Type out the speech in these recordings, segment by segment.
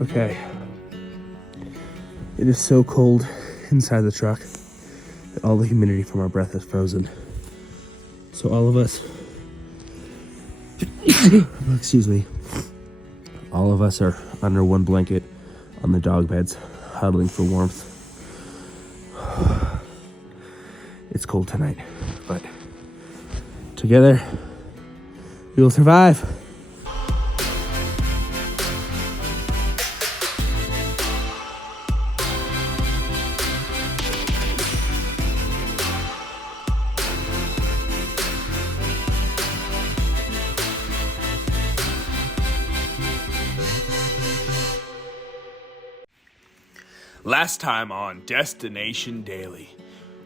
Okay. It is so cold inside the truck that all the humidity from our breath is frozen. So all of us, excuse me, all of us are under one blanket on the dog beds, huddling for warmth. It's cold tonight, but together we will survive. Last time on Destination Daily,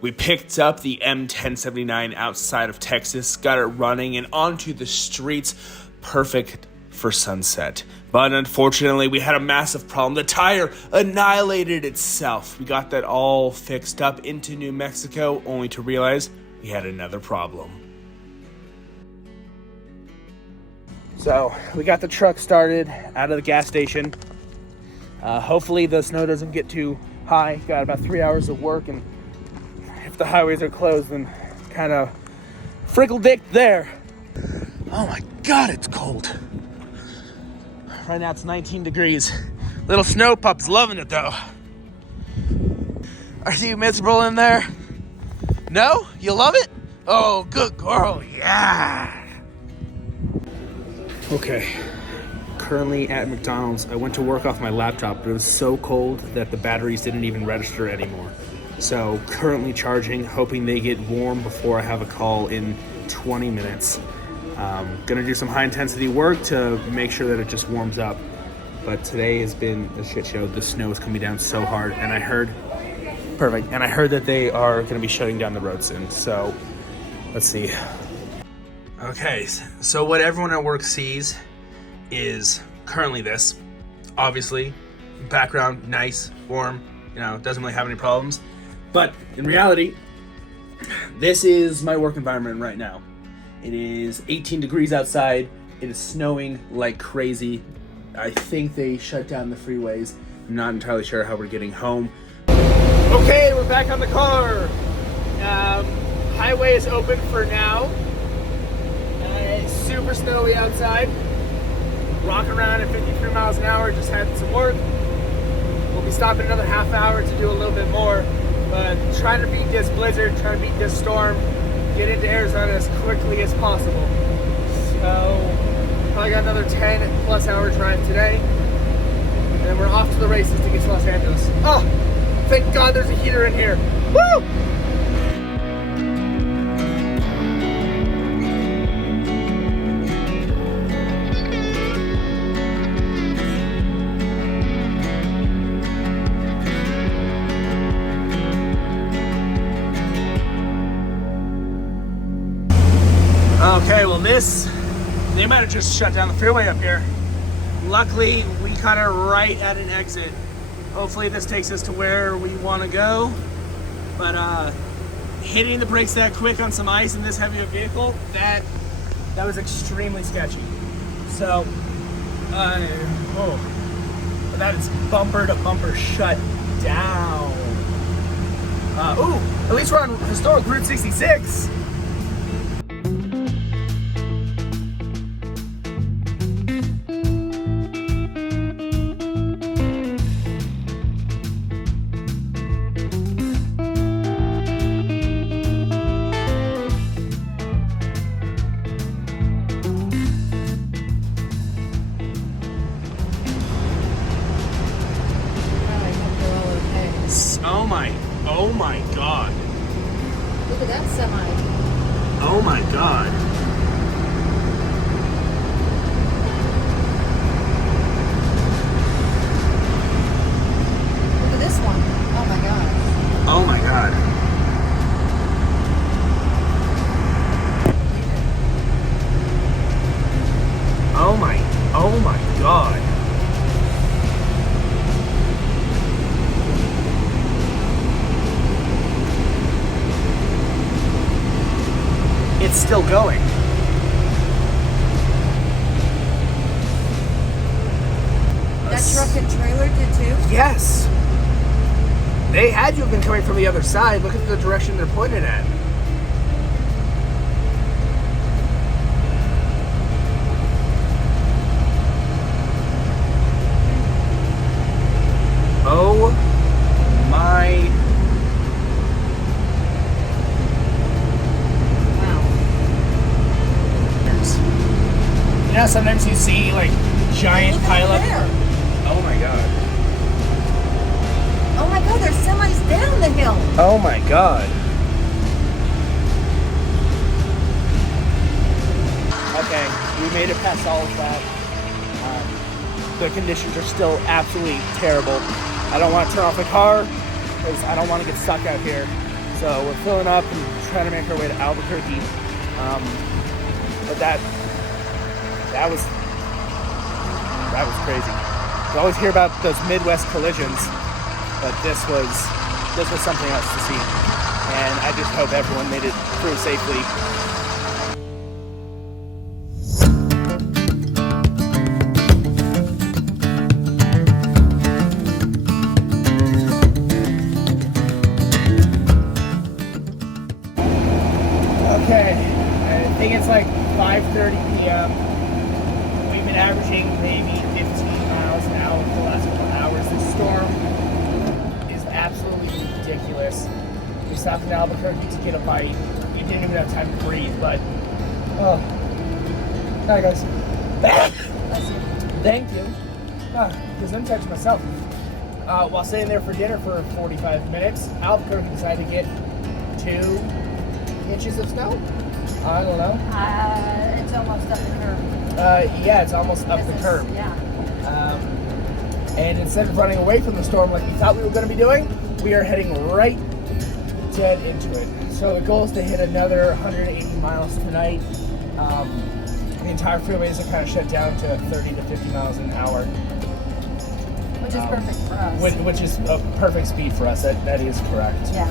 we picked up the M1079 outside of Texas, got it running and onto the streets, perfect for sunset. But unfortunately, we had a massive problem. The tire annihilated itself. We got that all fixed up into New Mexico, only to realize we had another problem. So we got the truck started out of the gas station. Hopefully the snow doesn't get too high. Got about 3 hours of work, and if the highways are closed, then kind of frickle-dick there. Oh my God, it's cold. Right now it's 19 degrees. Little snow pup's loving it though. Are you miserable in there? No? You love it? Oh, good girl, yeah. Okay. Currently at McDonald's. I went to work off my laptop, but it was so cold that the batteries didn't even register anymore. So currently charging, hoping they get warm before I have a call in 20 minutes. Gonna do some high intensity work to make sure that it just warms up. But today has been a shit show. The snow is coming down so hard, and I heard that they are gonna be shutting down the road soon. So let's see. Okay, so what everyone at work sees is currently this. Obviously, background, nice, warm, doesn't really have any problems. But in reality, this is my work environment right now. It is 18 degrees outside. It is snowing like crazy. I think they shut down the freeways. I'm not entirely sure how we're getting home. Okay, we're back on the car. Highway is open for now. It's super snowy outside. Rocking around at 53 miles an hour, just had some work. We'll be stopping another half hour to do a little bit more, but trying to beat this blizzard, trying to beat this storm, get into Arizona as quickly as possible. So, probably got another 10 plus hour drive today, and then we're off to the races to get to Los Angeles. Oh, thank God there's a heater in here. Woo! Okay, well they might have just shut down the freeway up here. Luckily, we caught it right at an exit. Hopefully this takes us to where we want to go. But hitting the brakes that quick on some ice in this heavy a vehicle, that was extremely sketchy. So, that is bumper to bumper shut down. At least we're on historic Route 66. Oh my God. Look at that semi. Oh my God. Look at this one. Oh my God. Oh my God. Oh my God. It's still going. That truck second trailer did too? Yes. They had to have been coming from the other side. Look at the direction they're pointed at. Oh my. Wow. You know, sometimes you see like giant Look at pileup. there. Oh my god. Oh my god, there's semis down the hill. Oh my god. Okay, we made it past all of that. The conditions are still absolutely terrible. I don't want to turn off the car because I don't want to get stuck out here. So we're filling up and trying to make our way to Albuquerque. But that was crazy. You always hear about those Midwest collisions, but this was something else to see. And I just hope everyone made it through safely. Okay, I think it's like 5:30 p.m. We've been averaging maybe 15 miles an hour for the last couple hours. This storm is absolutely ridiculous. We stopped in Albuquerque to get a bite. We didn't even have time to breathe, but oh, hi guys. Thank you. Because I'm touching myself. While sitting there for dinner for 45 minutes, Albuquerque decided to get 2 inches of snow. I don't know. It's almost up the curb. Yeah, it's almost up the curb. Yeah. And instead of running away from the storm like we thought we were going to be doing, we are heading right dead into it. So the goal is to hit another 180 miles tonight. The entire freeways are kind of shut down to 30 to 50 miles an hour. Which is perfect for us. Which is a perfect speed for us. That is correct. Yeah.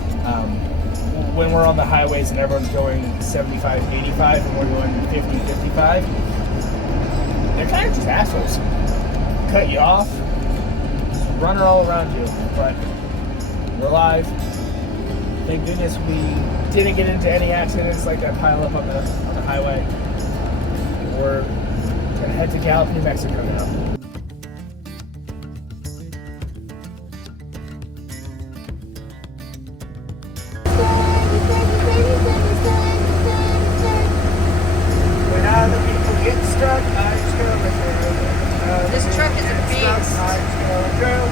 When we're on the highways and everyone's going 75, 85, and we're going 50, 55, they're kind of just assholes. Cut you off, just running all around you. But we're alive. Thank goodness we didn't get into any accidents like that pileup on the highway. We're gonna head to Gallup, New Mexico now. When other people get stuck, I just go through. This truck is a beast. I just go through.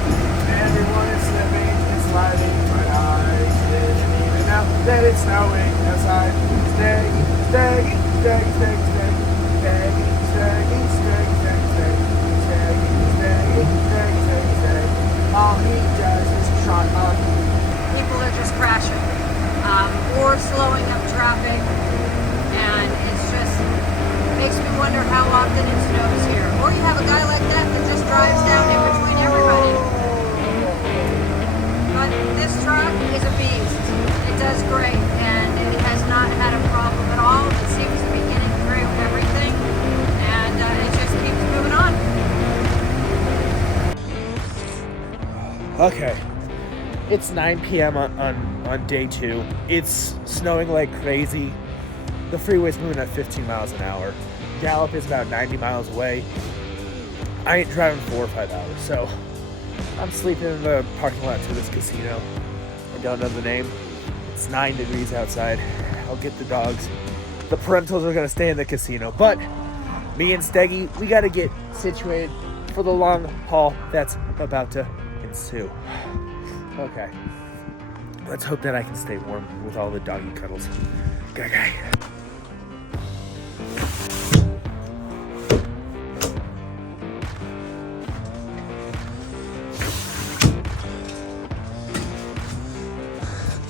Everyone is slipping and sliding, but I didn't even know that it's snowing outside. Steggs, Steggs, Steggs, Steggs, Steggs, Steggs, Steggs, Steggs, Steggs, Steggs, Steggs, Steggs, Steggs, Steggs. All he does is trot on. People are just crashing or slowing up traffic, and it's just makes me wonder how often it snows here. Or you have a guy like that just drives down in between everybody. But this truck is a beast. It does great, and it has not had a problem at all. It seems to be getting through everything, and it just keeps moving on. Okay. It's 9 p.m. on day 2. It's snowing like crazy. The freeway's moving at 15 miles an hour. Gallup is about 90 miles away. I ain't driving 4 or 5 hours, so I'm sleeping in the parking lot to this casino. I don't know the name. It's 9 degrees outside. I'll get the dogs. The parentals are gonna stay in the casino, but me and Steggy, we gotta get situated for the long haul that's about to ensue. Okay. Let's hope that I can stay warm with all the doggy cuddles. Okay.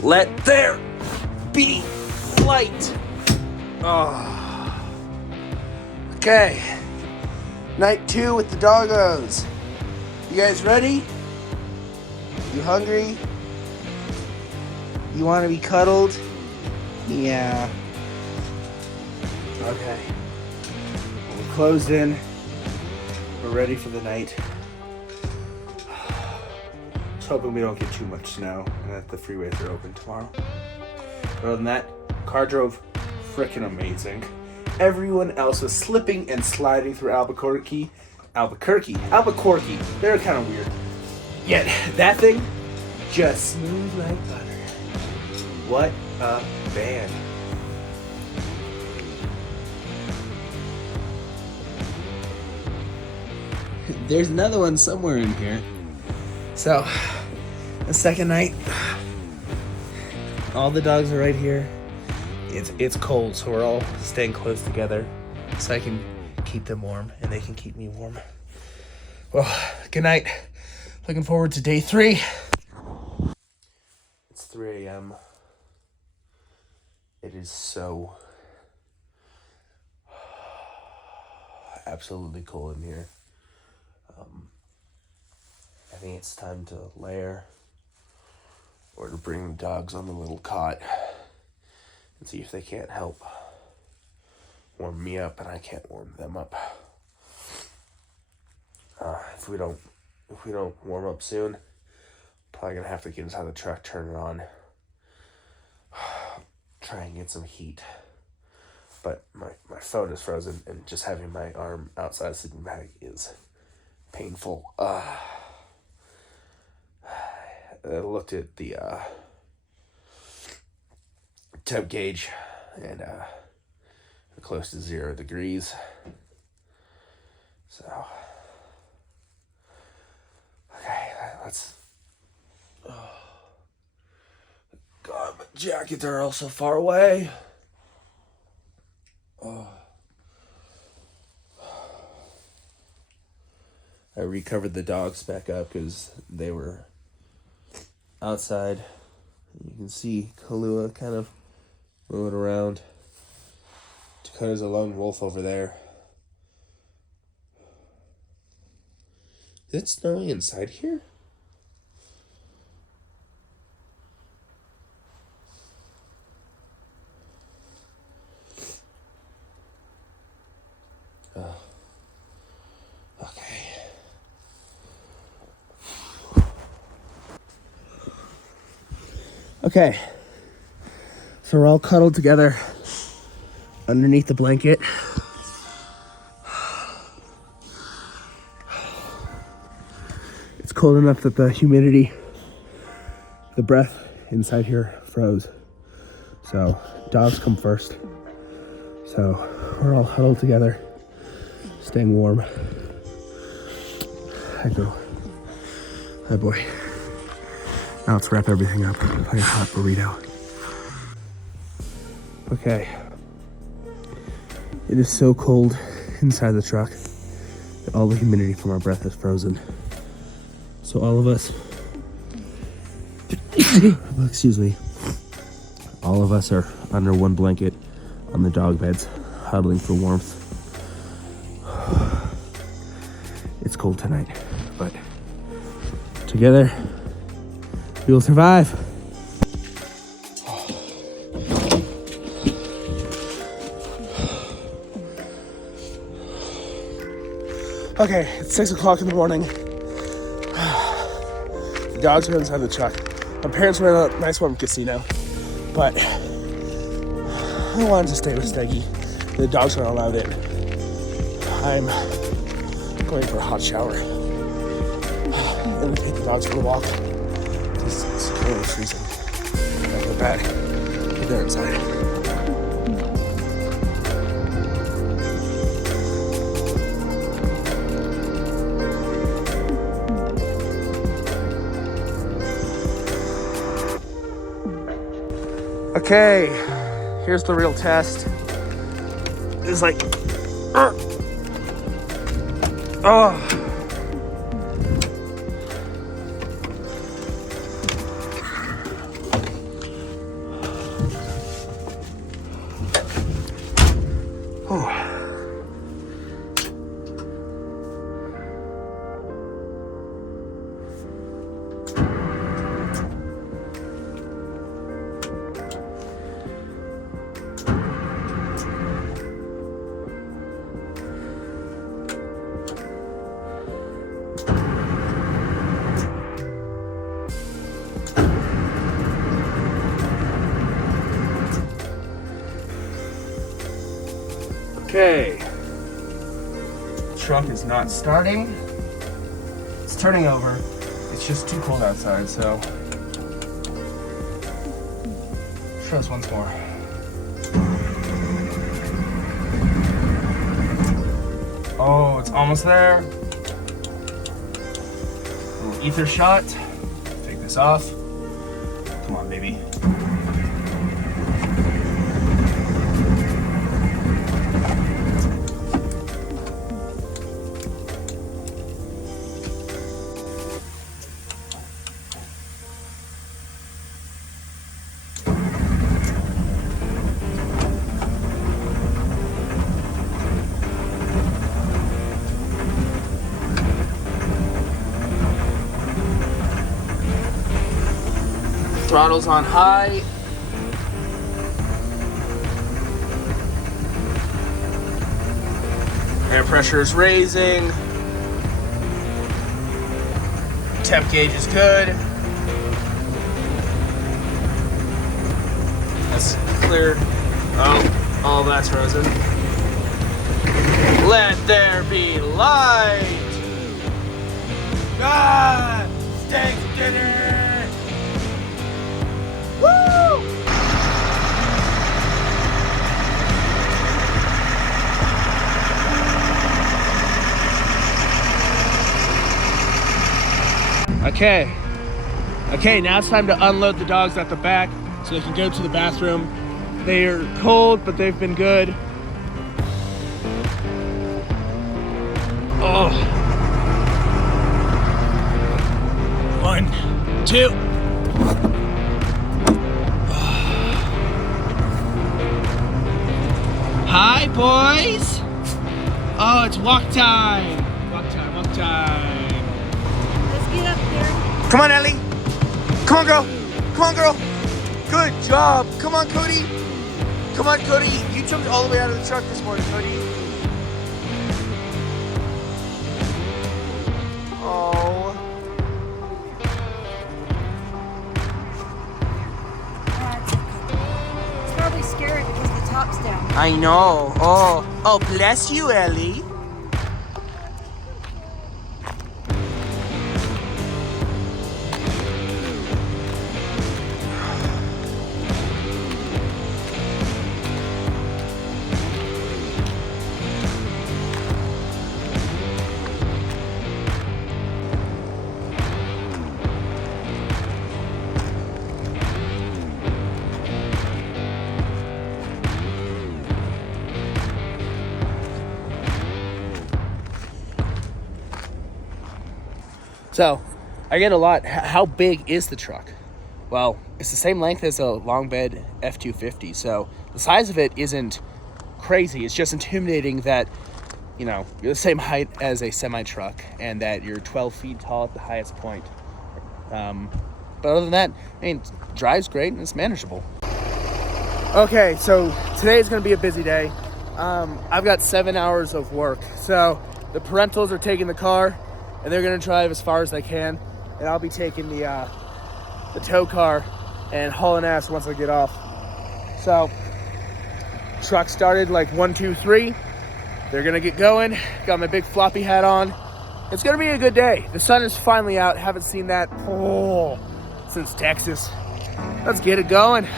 Let there be light. Oh. Okay. Night 2 with the doggos. You guys ready? You hungry? You want to be cuddled? Yeah. Okay. We're closed in. We're ready for the night. Just hoping we don't get too much snow and that the freeways are open tomorrow. Other than that, car drove freaking amazing. Everyone else was slipping and sliding through Albuquerque. They're kind of weird. Yet that thing just smooth like butter. What a band. There's another one somewhere in here. So, the second night, all the dogs are right here. It's cold, so we're all staying close together so I can keep them warm and they can keep me warm. Well, good night. Looking forward to day 3. It's 3 a.m. It is so absolutely cold in here. I think it's time to layer or to bring the dogs on the little cot and see if they can't help warm me up and I can't warm them up. If we don't warm up soon, probably gonna have to get inside the truck, turn it on, try and get some heat. But my phone is frozen and just having my arm outside the sleeping bag is painful. I looked at the temp gauge and close to 0 degrees. So, okay, let's. Oh, God, my jackets are all so far away. Oh. I recovered the dogs back up because they were outside. You can see Kahlua kind of moving around. Dakota's a lone wolf over there. Is it snowing inside here? Oh. Okay. Okay, so we're all cuddled together underneath the blanket. It's cold enough that the humidity, the breath inside here froze. So dogs come first. So we're all huddled together, staying warm. Hi, girl. Hi, boy. Now let's wrap everything up. Play a hot burrito. Okay. It is so cold inside the truck that all the humidity from our breath is frozen. So all of us, excuse me, all of us are under one blanket on the dog beds, huddling for warmth. It's cold tonight, but together, we will survive. Okay, it's 6 o'clock in the morning. The dogs are inside the truck. My parents were in a nice warm casino, but I wanted to stay with Steggy. The dogs aren't allowed in. I'm going for a hot shower. I'm gonna take the dogs for a walk. It's really freezing. I feel bad. But they're inside. Okay, here's the real test. It's like, oh. Okay. Truck is not starting. It's turning over. It's just too cold outside, so. Try this once more. Oh, it's almost there. A little ether shot. Take this off. Come on, baby. Throttle's on high. Air pressure is raising. Temp gauge is good. That's clear. Oh, that's frozen. Let there be light. Ah, Steggs did it. Okay, now it's time to unload the dogs at the back so they can go to the bathroom. They are cold, but they've been good. Oh. 1, 2. Hi, boys. Oh, it's walk time. Walk time, walk time. Let's get up here. Come on, Ellie. Come on, girl. Come on, girl. Good job. Come on, Cody. Come on, Cody. You jumped all the way out of the truck this morning, Cody. Oh. It's probably scary because the top's down. I know. Oh, bless you, Ellie. So, I get a lot. How big is the truck? Well, it's the same length as a long bed F-250, so the size of it isn't crazy. It's just intimidating that, you know, you're the same height as a semi-truck and that you're 12 feet tall at the highest point. But other than that, I mean, drive's great and it's manageable. Okay, so today is going to be a busy day. I've got 7 hours of work. So the parentals are taking the car and they're going to drive as far as they can. And I'll be taking the tow car and hauling ass once I get off. So truck started like 1, 2, 3. They're going to get going. Got my big floppy hat on. It's going to be a good day. The sun is finally out. Haven't seen that since Texas. Let's get it going.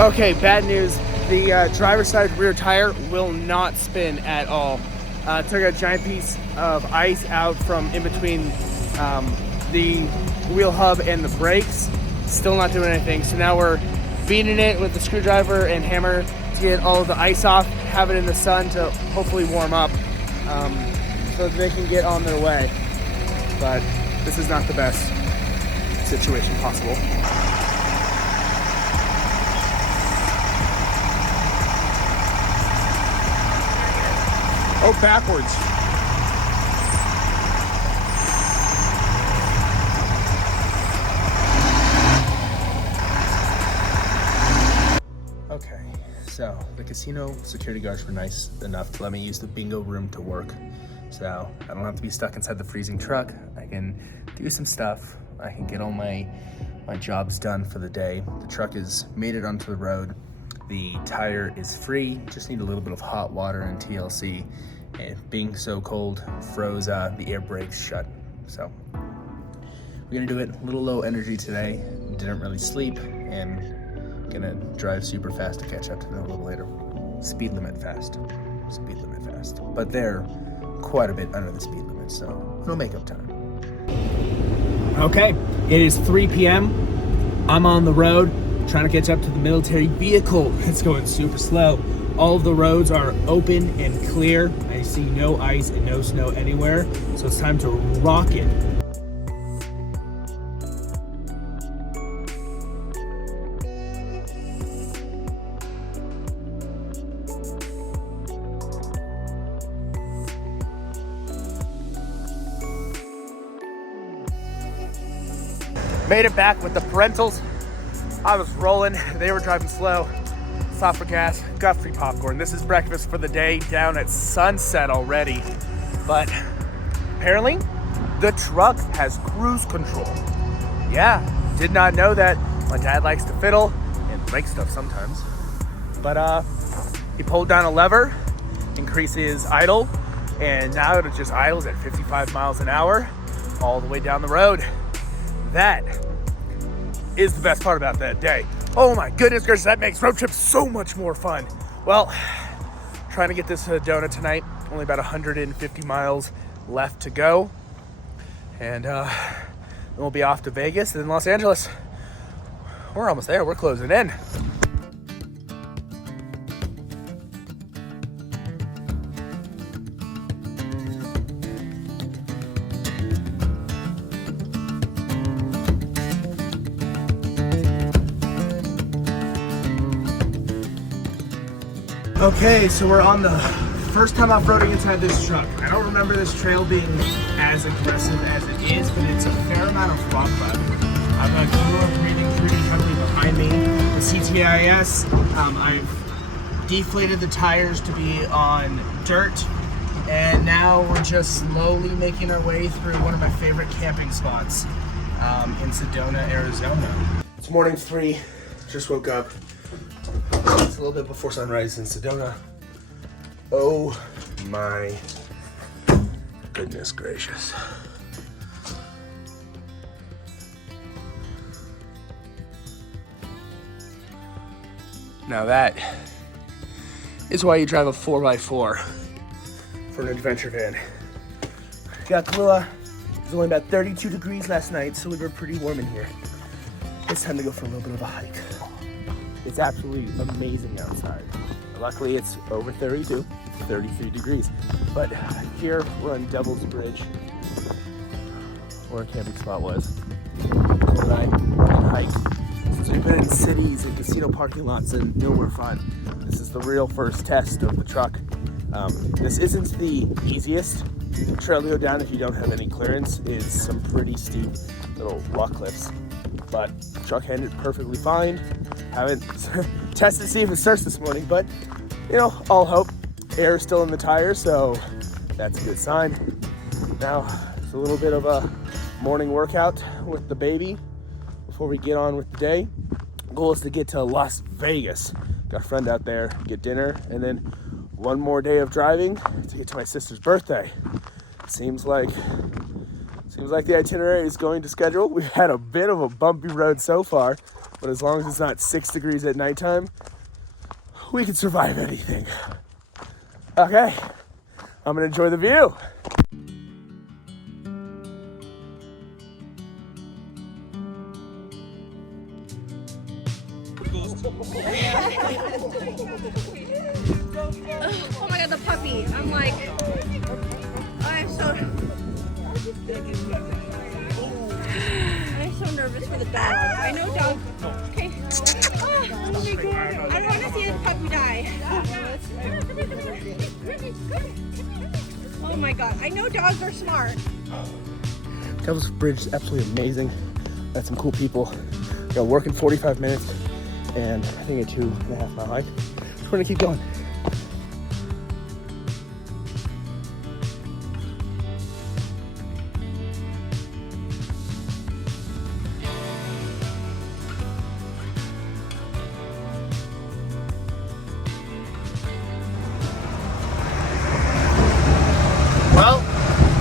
Okay, bad news. The driver's side rear tire will not spin at all. Took a giant piece of ice out from in between the wheel hub and the brakes. Still not doing anything. So now we're beating it with the screwdriver and hammer to get all of the ice off, have it in the sun to hopefully warm up so that they can get on their way. But this is not the best situation possible. Oh, backwards. So the casino security guards were nice enough to let me use the bingo room to work. So I don't have to be stuck inside the freezing truck. I can do some stuff. I can get all my jobs done for the day. The truck has made it onto the road. The tire is free, just need a little bit of hot water and TLC. And being so cold, froze the air brakes shut. So we're gonna do it a little low energy today. Didn't really sleep and gonna drive super fast to catch up to them a little later. Speed limit fast. But they're quite a bit under the speed limit, so no makeup time. Okay, it is 3 p.m. I'm on the road trying to catch up to the military vehicle. It's going super slow. All of the roads are open and clear. I see no ice and no snow anywhere, so it's time to rock it. Made it back with the parentals. I was rolling, they were driving slow. Stopped for gas, got free popcorn. This is breakfast for the day down at sunset already. But apparently the truck has cruise control. Yeah, did not know that. My dad likes to fiddle and break stuff sometimes. But he pulled down a lever, increases idle, and now it just idles at 55 miles an hour all the way down the road. That is the best part about that day. Oh my goodness gracious, that makes road trips so much more fun. Well, trying to get this to Sedona tonight. Only about 150 miles left to go. And then we'll be off to Vegas and then Los Angeles. We're almost there, we're closing in. Okay, so we're on the first time off-roading inside this truck. I don't remember this trail being as aggressive as it is, but it's a fair amount of rock climbing. I've got Kula breathing pretty heavily behind me. The CTIS, I've deflated the tires to be on dirt, and now we're just slowly making our way through one of my favorite camping spots in Sedona, Arizona. It's morning 3, just woke up. It's a little bit before sunrise in Sedona. Oh my goodness gracious. Now that is why you drive a 4x4 for an adventure van. Got Kahlua. It was only about 32 degrees last night, so we were pretty warm in here. It's time to go for a little bit of a hike. It's absolutely amazing outside. Luckily, it's over 32, 33 degrees. But here, we're on Devil's Bridge, where our camping spot was. And I can hike. Since we've been in cities and casino parking lots and nowhere fun, this is the real first test of the truck. This isn't the easiest trail to go down if you don't have any clearance. It's some pretty steep little rock cliffs. But the truck handled perfectly fine. Haven't tested to see if it starts this morning, but you know, all hope. Air is still in the tires, so that's a good sign. Now, it's a little bit of a morning workout with the baby before we get on with the day. Goal is to get to Las Vegas. Got a friend out there, get dinner, and then one more day of driving to get to my sister's birthday. Seems like the itinerary is going to schedule. We've had a bit of a bumpy road so far, but as long as it's not 6 degrees at nighttime, we can survive anything. Okay, I'm gonna enjoy the view. Oh my god, the puppy. I'm like, I'm so nervous for the dog. I know dog. Okay. Oh my god. I don't want to see this puppy die. Oh my god. I know dogs are smart. Devil's Bridge is absolutely amazing. Met some cool people. Got work in 45 minutes, and I think a 2.5 mile hike. We're gonna keep going. Well,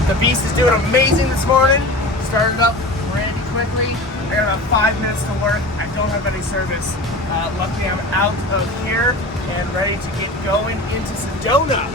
the beast is doing amazing this morning. Started up pretty quickly. I got about 5 minutes to work. I don't have any service. Luckily, I'm out of here and ready to get going into Sedona.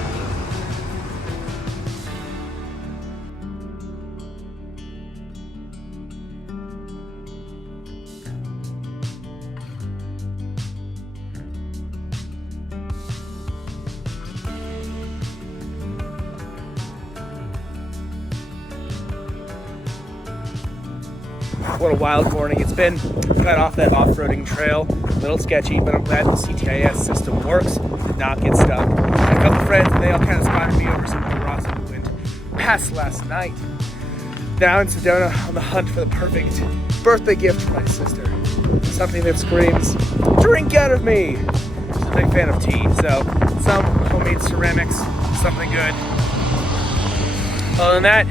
What a wild morning it's been. Got off that off-roading trail, a little sketchy, but I'm glad the CTIS system works, did not get stuck. Had a couple friends and they all kind of spotted me over some of the rocks that we went past last night. Now in Sedona on the hunt for the perfect birthday gift for my sister. Something that screams, drink out of me! She's a big fan of tea, so some homemade ceramics, something good. Other than that,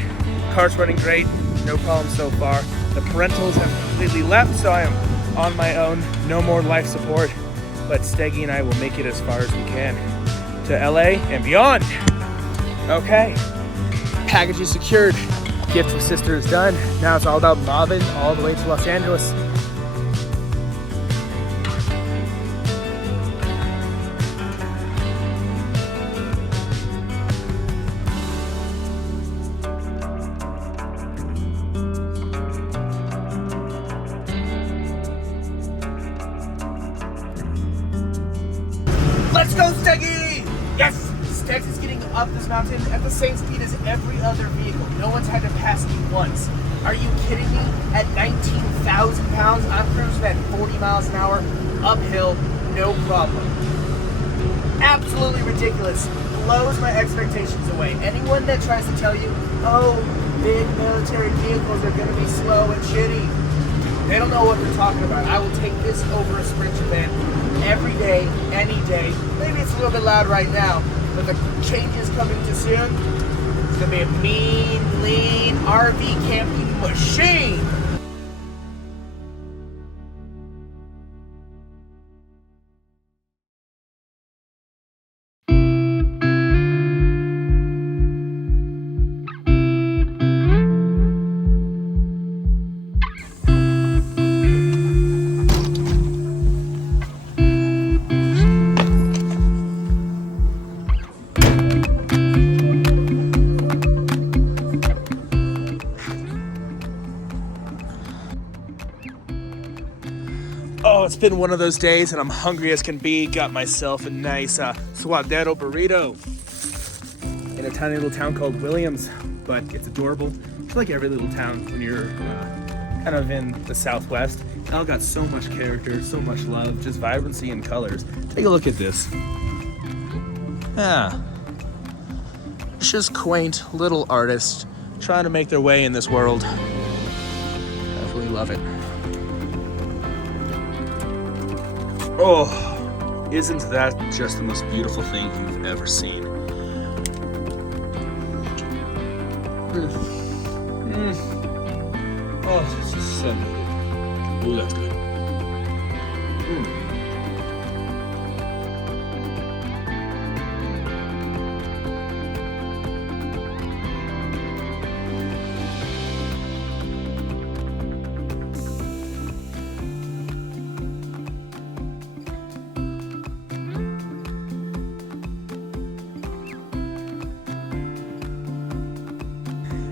car's running great, no problem so far. The parentals have completely left, so I am on my own. No more life support, but Steggy and I will make it as far as we can to LA and beyond. Okay, package is secured. Gift for sister is done. Now it's all about mobbing all the way to Los Angeles. Let's go, Steggy! Yes! Steggs is getting up this mountain at the same speed as every other vehicle. No one's had to pass me once. Are you kidding me? At 19,000 pounds, I'm cruising at 40 miles an hour, uphill, no problem. Absolutely ridiculous. Blows my expectations away. Anyone that tries to tell you, oh, big military vehicles are going to be slow and shitty, they don't know what they're talking about. I will take this over a sprint event every day, any day. Maybe it's a little bit loud right now, but the change is coming too soon. It's gonna be a mean, lean RV camping machine. Oh, it's been one of those days and I'm hungry as can be. Got myself a nice suadero burrito in a tiny little town called Williams, but it's adorable. It's like every little town when you're kind of in the Southwest. It all got so much character, so much love, just vibrancy and colors. Take a look at this. Yeah. It's just quaint little artists trying to make their way in this world. Absolutely love it. Oh, isn't that just the most beautiful thing you've ever seen? Oh, this is so good. Ooh, that's good.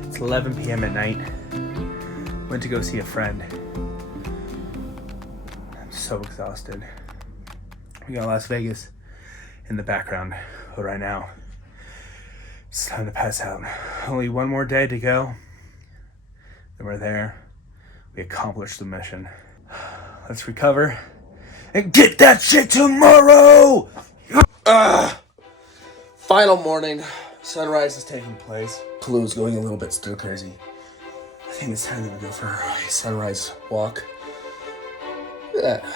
It's 11 p.m. at night. Went to go see a friend. I'm so exhausted. We got Las Vegas in the background, but right now it's time to pass out. Only one more day to go. Then we're there. We accomplished the mission. Let's recover and get that shit tomorrow! Final morning. Sunrise is taking place. Clue's going a little bit stir crazy. I think it's time to go for a sunrise walk. Look at that.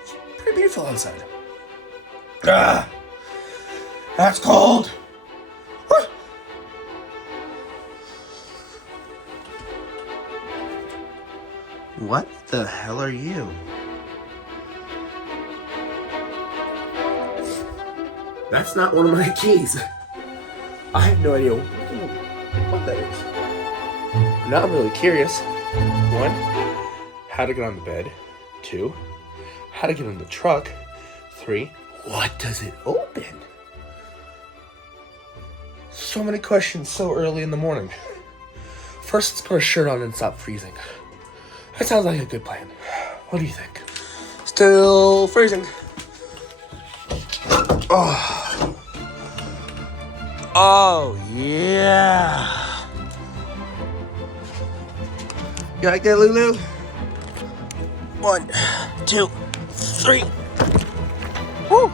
It's pretty beautiful outside. Ah, that's cold. What the hell are you? That's not one of my keys. I have no idea what that is. Now I'm really curious. 1, how to get on the bed. 2, how to get in the truck. 3, what does it open? So many questions so early in the morning. First, let's put a shirt on and stop freezing. That sounds like a good plan. What do you think? Still freezing. Oh. Oh, yeah. You like that, Lulu? 1, 2, 3. Woo!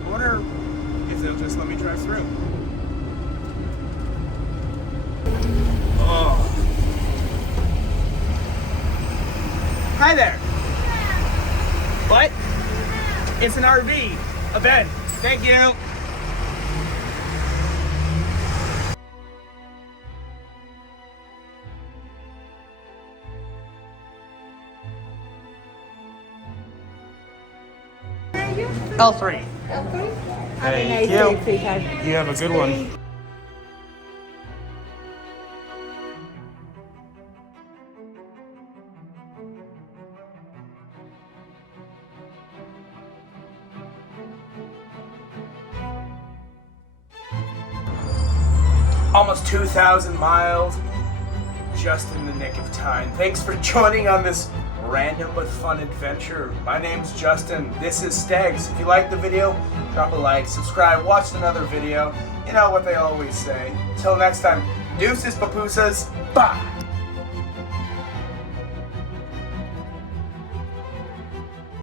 I wonder if they'll just let me drive through. Oh. Hi there. What? It's an RV. A bed. Thank you. L3. Thank you. You have a good one. Almost 2,000 miles, just in the nick of time. Thanks for joining on this random but fun adventure. My name's Justin. This is Steggs. If you liked the video, drop a like, subscribe, watch another video. You know what they always say. Till next time, deuces, papoosas, bye!